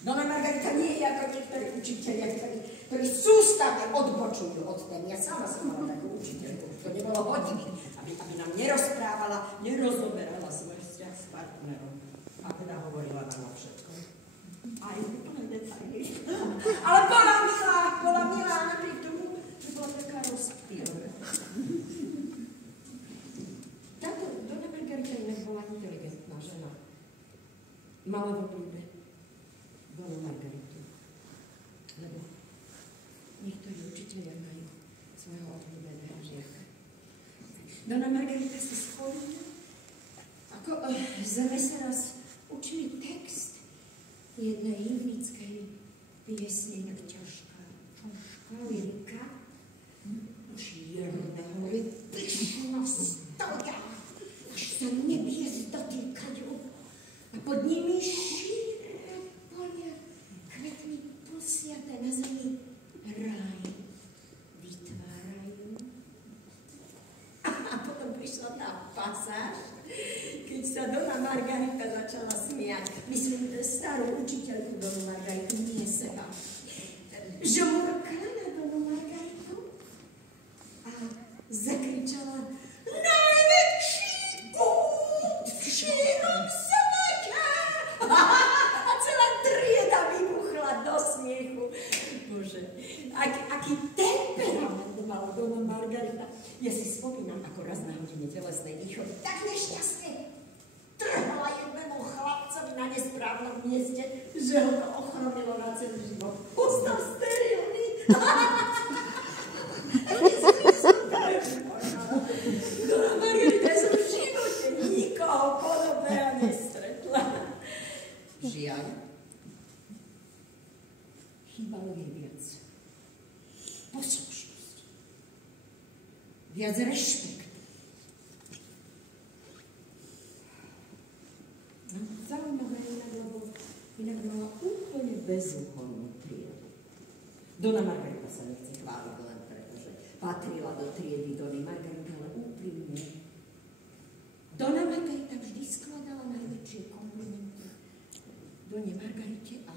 Dona Margarita nie je ako niektorí učitelia, ktorí sústavne odbočujú od tém. Ja sama som mala takú učiteľku, to nebolo hodiny, aby nám nerozprávala, nerozoberala svoj vzťah s partnerom. A teda hovorila nám o všetkom. Aj úplne detaily. Ale bola milá napriek tomu, že bola taká rozpílená. Táto Dona Margarita inak bola inteligentná žena. Mala v obľúbe Donu Margaritu. Lebo niektorí učitelia majú svojho obľúbeného žiaka. Dona Margarita si spomína, ako sme sa raz učili text jednej jivnickej piesne, jak ťažká lyrika. Čierne hory pyšno stoja, až sa nebies dotýkajú a pod nimi šíre polia, kvetmi posiate na zemi raj vytvárajú. A potom prišla tá pasáž, keď sa Dona Margarita začala smiať. Myslím, starú učiteľku Donu Margaritu, nie seba. Žmurkla na Donu Margaritu a zakričala: najväčší út v šírom svete! A celá trieda vybuchla do smiechu. Bože, aký temperament mala Dona Margarita. Ja si spomínam, ako raz na hodine telesnej výchovy tak nešťastne trhla jednému chlapcovi na nesprávnom mieste, že ho to ochromilo na celý život. Ostal sterilný. Dona Margarita, som v živote nikoho podobného nestretla. Žiaľ, chýbalo jej viac poslušnosť, viac rešpektu. Zaujímavé inak, lebo inak mala úplne bezúhonnú triedu. Dona Margarita sa nechce chváliť len preto, že patrila do triedy Dony Margarita, ale úprimne. Dona Margarita vždy skladala najväčšie komplimenty Done Margarite a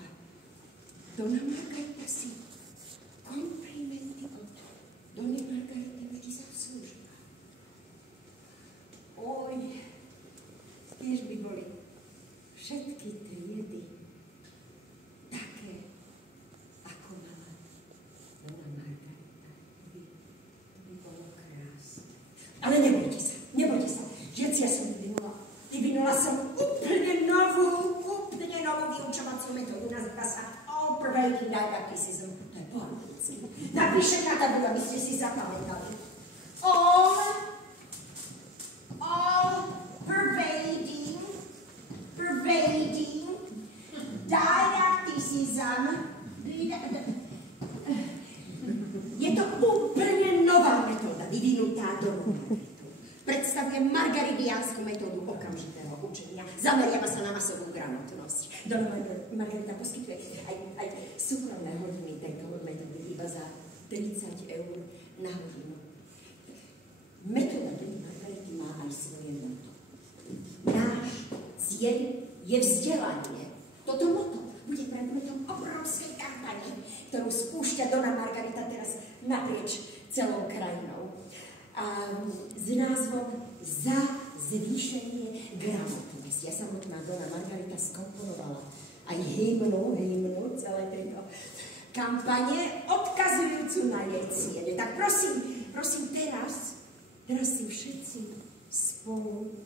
Dona Margarita si komplimenty od Dony Margarity vždy zaslúžila. Oj, tiež by boli všetky triedy také, ako mala Dona Margarita. To by bolo krásne. Ale nebojte sa. Žiaci, ja som vyvinula som úplne novú vyučovaciu metódu. Nazýva sa All-Pervading Didacticism. To je po anglicky. Napíšem na tabulu, aby ste si zapamätali. All-pervading didacticism. Je to úplne nová metóda, vyvinutá Donou Margaritou. Predstavuje margaridiánsku metódu okamžitého učenia. Zameriava sa na masovú gramotnosť. Dona Margarita poskytuje aj súkromné hodiny tejto metódy iba za 30 eur na hodinu. Metóda Dony Margarity má aj svoje motto. Náš cieľ je vzdelanie. Toto motto bude predmetom obrovskej kampane, ktorú spúšťa Dona Margarita teraz naprieč celou krajinou. A s názvom Za zvýšenie gramotnosti. Ja samotná Dona Margarita skomponovala aj hymnu celej tejto kampane, odkazujúcu na jej ciele. Tak prosím, teraz si všetci spolu